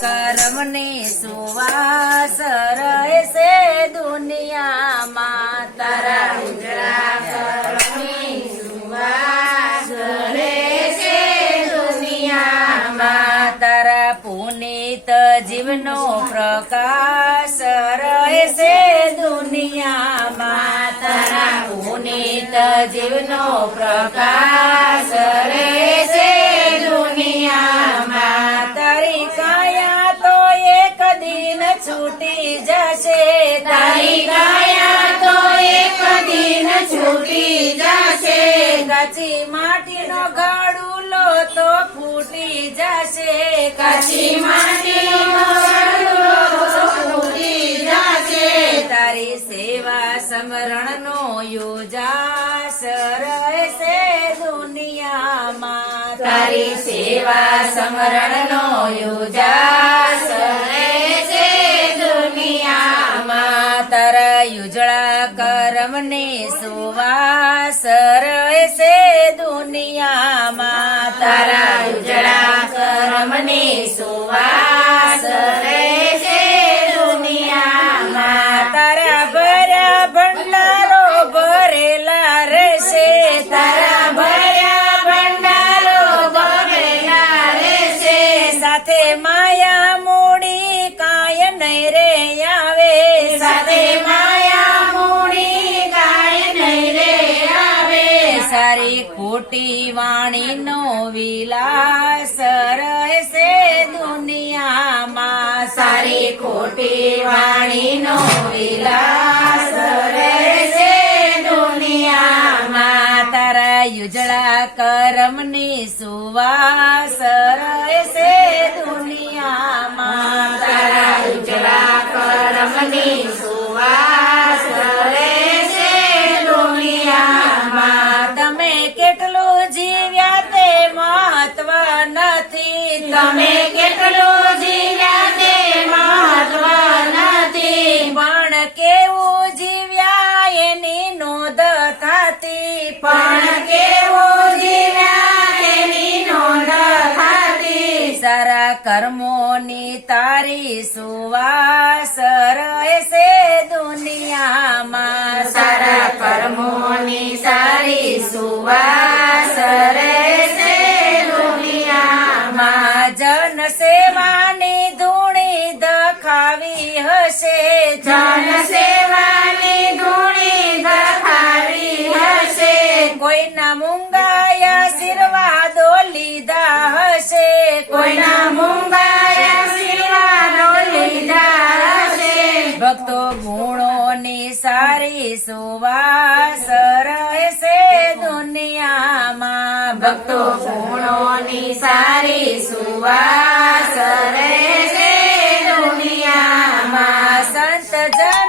કરમને સુવાસ રહેશે દુનિયામાં તારા ઉજળા કરમને સુવાસ રહેશે દુનિયામાં તારા પુનિત જીવનો પ્રકાશ રહેશે દુનિયામાં તારા પુનિત જીવનો પ્રકાશ છૂટી જશે, તારી કાયા તો એક દિન છૂટી જશે. કાચી માટીનો ગાડુલો તો ફૂટી જશે. કાચી માટીનો ફૂટી જશે. તારી સેવા સમરણનો યોજા રહેશે દુનિયામાં. તારી સેવા સમરણનો યોજાશ યુજળા કરમને સુવાસ રહેશે દુનિયામાં સારી ખોટી વાણીનો વિલાસ રહેશે દુનિયામાં. સારી ખોટી વાણીનો વિલાસ રહેશે દુનિયામાં. તારા યુજળા કરમની સુવાસ રહેશે દુનિયામાં. તારા યુજળા કરમની સુવાસ તમે કેટલું જીવ્યા તે મહત્વ નથી. પણ કેવું જીવ્યા એની નોંધ થતી. પણ કેવું જીવ્યા એની નોંધ થતી. સારા કર્મોની તારી સુવાસ રહેશે દુનિયામાં. સારા કર્મોની સારી સુવાસ રહેશે સારી સુવાસ રહેશે દુનિયામાં ભક્તો ગુણોની સારી સુવાસ રહેશે દુનિયામાં સંત જય